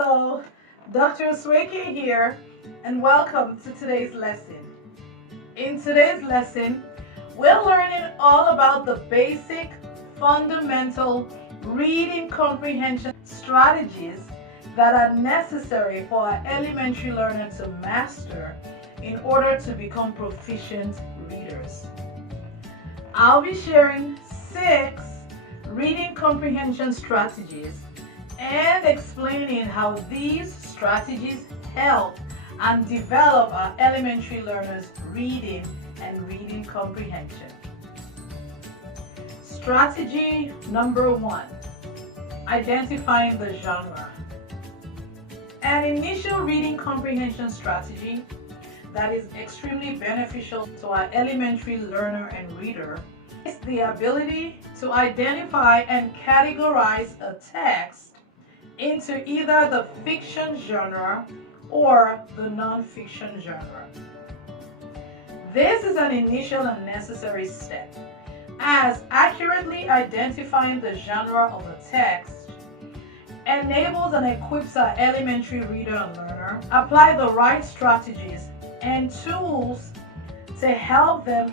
Hello, Dr. Sweke here, and welcome to today's lesson. In today's lesson, we're learning all about the basic, fundamental reading comprehension strategies that are necessary for our elementary learner to master in order to become proficient readers. I'll be sharing 6 reading comprehension strategies and explaining how these strategies help and develop our elementary learners' reading and reading comprehension. Strategy number 1, identifying the genre. An initial reading comprehension strategy that is extremely beneficial to our elementary learner and reader is the ability to identify and categorize a text into either the fiction genre or the non-fiction genre. This is an initial and necessary step, as accurately identifying the genre of a text enables and equips our elementary reader and learner apply the right strategies and tools to help them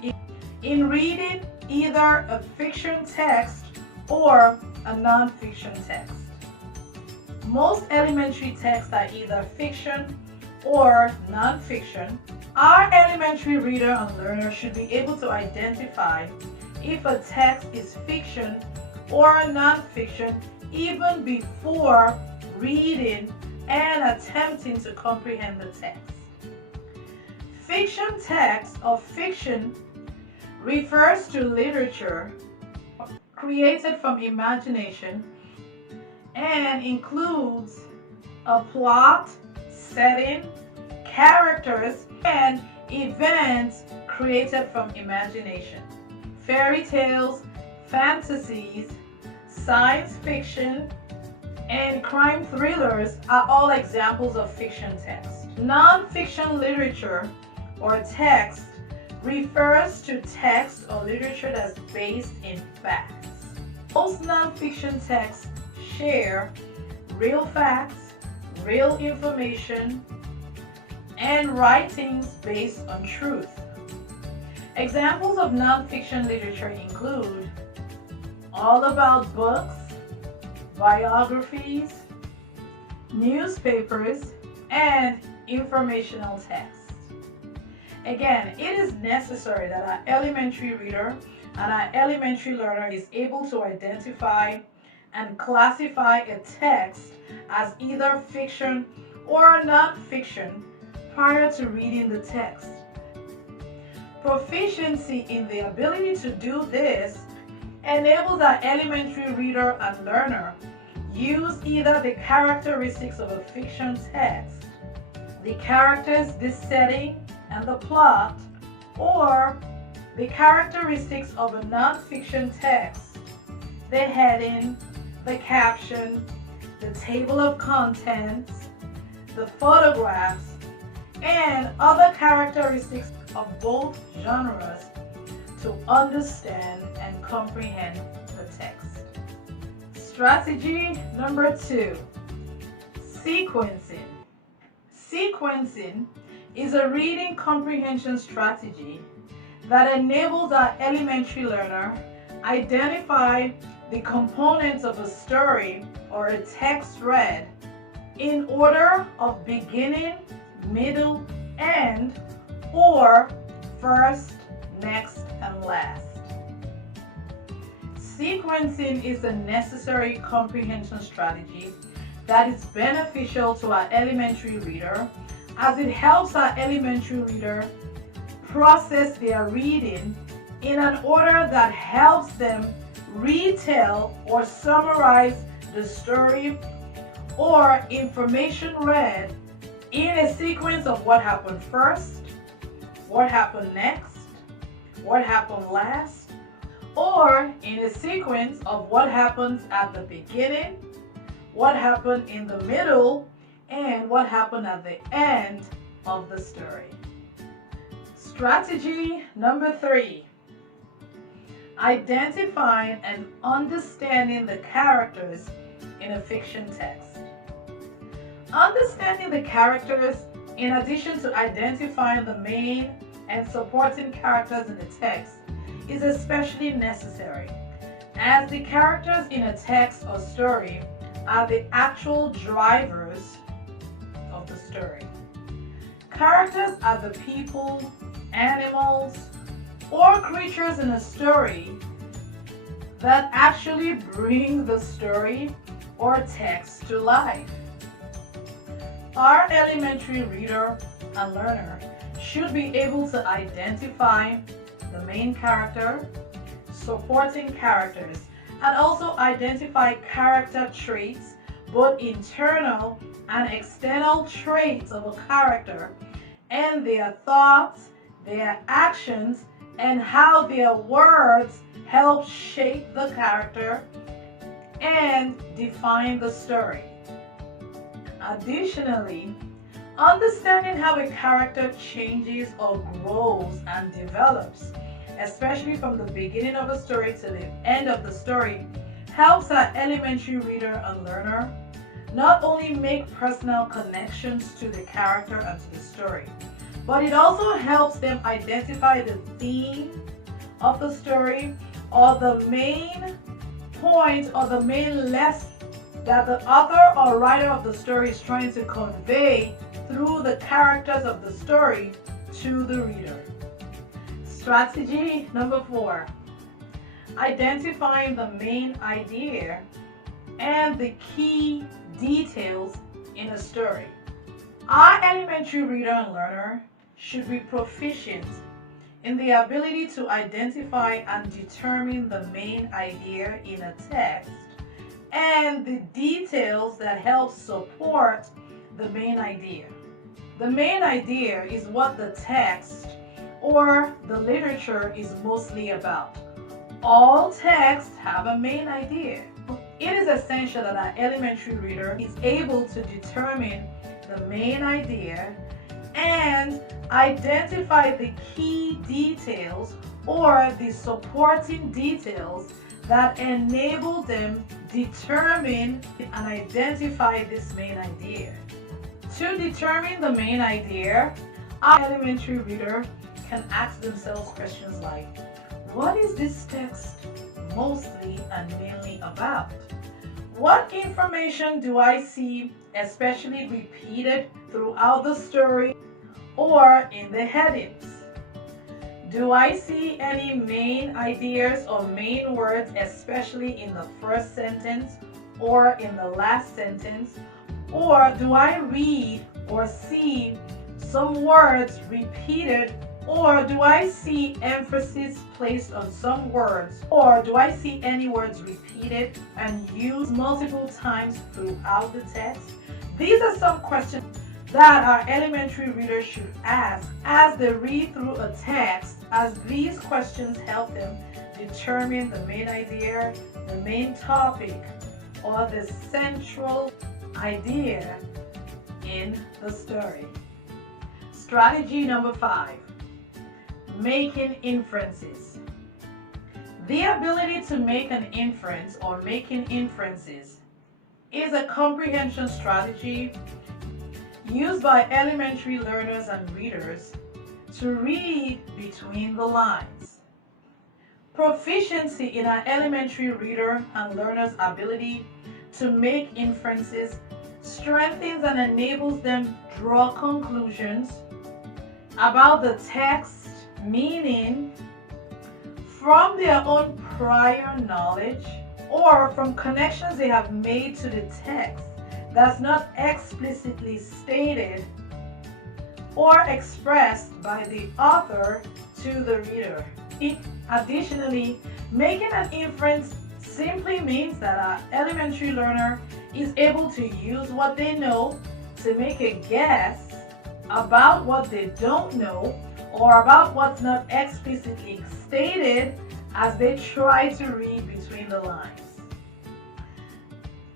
in reading either a fiction text or a non-fiction text. Most elementary texts are either fiction or non-fiction. Our elementary reader and learner should be able to identify if a text is fiction or non-fiction even before reading and attempting to comprehend the text. Fiction text or fiction refers to literature created from imagination and includes a plot, setting, characters, and events created from imagination. Fairy tales, fantasies, science fiction, and crime thrillers are all examples of fiction text. Non-fiction literature or text refers to text or literature that's based in facts. Most non-fiction texts share real facts, real information, and writings based on truth. Examples of non-fiction literature include all about books, biographies, newspapers, and informational texts. Again, it is necessary that our elementary reader and our elementary learner is able to identify and classify a text as either fiction or non-fiction prior to reading the text. Proficiency in the ability to do this enables our elementary reader and learner use either the characteristics of a fiction text, the characters, the setting, and the plot, or the characteristics of a non-fiction text, the heading, the caption, the table of contents, the photographs, and other characteristics of both genres to understand and comprehend the text. Strategy number 2, sequencing. Sequencing is a reading comprehension strategy that enables our elementary learner identify the components of a story or a text read in order of beginning, middle, end, or first, next, and last. Sequencing is a necessary comprehension strategy that is beneficial to our elementary reader as it helps our elementary reader process their reading in an order that helps them retell or summarize the story or information read in a sequence of what happened first, what happened next, what happened last, or in a sequence of what happens at the beginning, what happened in the middle, and what happened at the end of the story. Strategy number 3, identifying and understanding the characters in a fiction text. Understanding the characters, in addition to identifying the main and supporting characters in the text, is especially necessary, as the characters in a text or story are the actual drivers of the story. Characters are the people, animals, or creatures in a story that actually bring the story or text to life. Our elementary reader and learner should be able to identify the main character, supporting characters, and also identify character traits, both internal and external traits of a character, and their thoughts, their actions, and how their words help shape the character and define the story. Additionally, understanding how a character changes or grows and develops, especially from the beginning of a story to the end of the story, helps our elementary reader and learner not only make personal connections to the character and to the story, but it also helps them identify the theme of the story or the main point or the main lesson that the author or writer of the story is trying to convey through the characters of the story to the reader. Strategy number 4, identifying the main idea and the key details in a story. Our elementary reader and learner should be proficient in the ability to identify and determine the main idea in a text and the details that help support the main idea. The main idea is what the text or the literature is mostly about. All texts have a main idea. It is essential that our elementary reader is able to determine the main idea and identify the key details or the supporting details that enable them determine and identify this main idea. To determine the main idea, our elementary reader can ask themselves questions like, what is this text mostly and mainly about? What information do I see especially repeated throughout the story or in the headings? Do I see any main ideas or main words, especially in the first sentence or in the last sentence? Or do I read or see some words repeated? Or do I see emphasis placed on some words? Or do I see any words repeated and used multiple times throughout the text? These are some questions that our elementary readers should ask as they read through a text, as these questions help them determine the main idea, the main topic, or the central idea in the story. Strategy number 5, making inferences. The ability to make an inference or making inferences is a comprehension strategy used by elementary learners and readers to read between the lines. Proficiency in our elementary reader and learner's ability to make inferences strengthens and enables them draw conclusions about the text meaning from their own prior knowledge or from connections they have made to the text that's not explicitly stated or expressed by the author to the reader. Additionally, making an inference simply means that our elementary learner is able to use what they know to make a guess about what they don't know or about what's not explicitly stated as they try to read between the lines.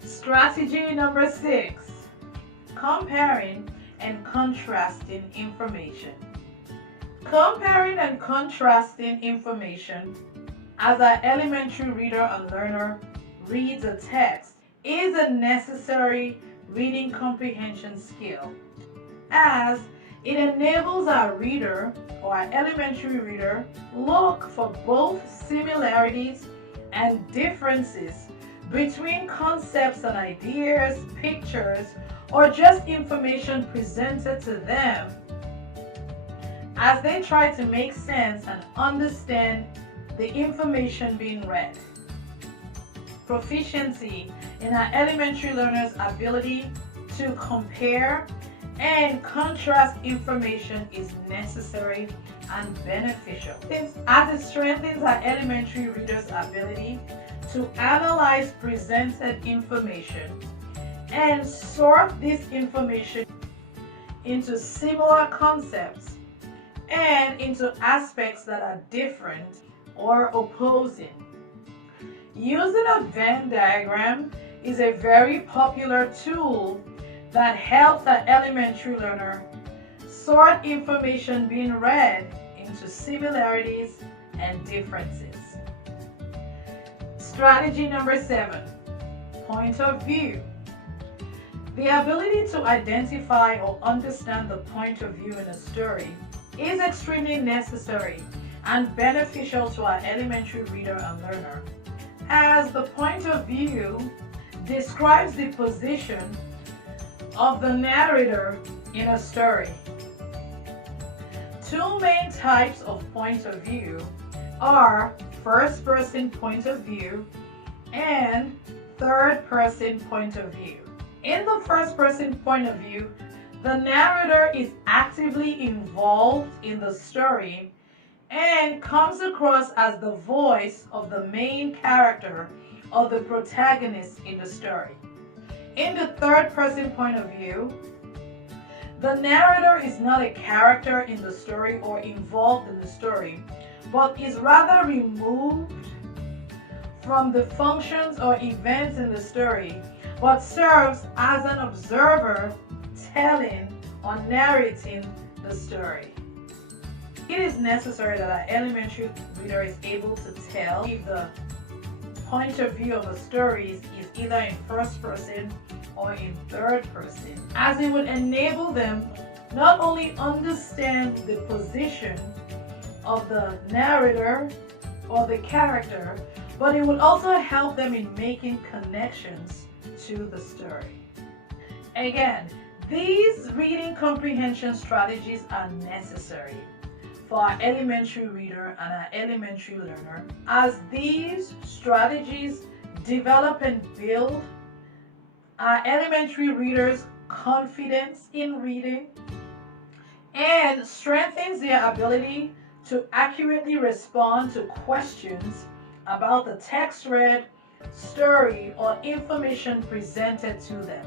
Strategy number 6, comparing and contrasting information. Comparing and contrasting information as our elementary reader and learner reads a text is a necessary reading comprehension skill, as it enables our reader or our elementary reader look for both similarities and differences between concepts and ideas, pictures, or just information presented to them as they try to make sense and understand the information being read. Proficiency in our elementary learners' ability to compare and contrast information is necessary and beneficial, as it strengthens our elementary readers' ability to analyze presented information and sort this information into similar concepts and into aspects that are different or opposing. Using a Venn diagram is a very popular tool that helps an elementary learner sort information being read into similarities and differences. Strategy number 7, point of view. The ability to identify or understand the point of view in a story is extremely necessary and beneficial to our elementary reader and learner, as the point of view describes the position of the narrator in a story. Two main types of point of view are first-person point of view and third-person point of view. In the first-person point of view, the narrator is actively involved in the story and comes across as the voice of the main character or the protagonist in the story. In the third-person point of view, the narrator is not a character in the story or involved in the story, but is rather removed from the functions or events in the story, but serves as an observer telling or narrating the story. It is necessary that our elementary reader is able to tell if the point of view of a story is either in first person or in third person, as it would enable them not only understand the position of the narrator or the character, but it would also help them in making connections to the story. Again, these reading comprehension strategies are necessary for our elementary reader and our elementary learner, as these strategies develop and build our elementary readers' confidence in reading and strengthens their ability to accurately respond to questions about the text read, story, or information presented to them.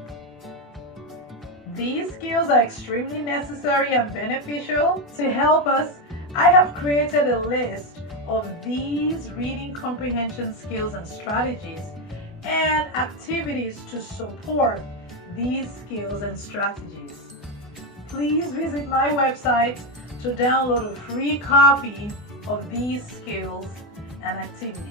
These skills are extremely necessary and beneficial. To help us, I have created a list of these reading comprehension skills and strategies and activities to support these skills and strategies. Please visit my website to download a free copy of these skills and activities.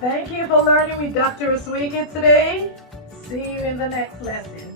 Thank you for learning with Dr. Oswege today. See you in the next lesson.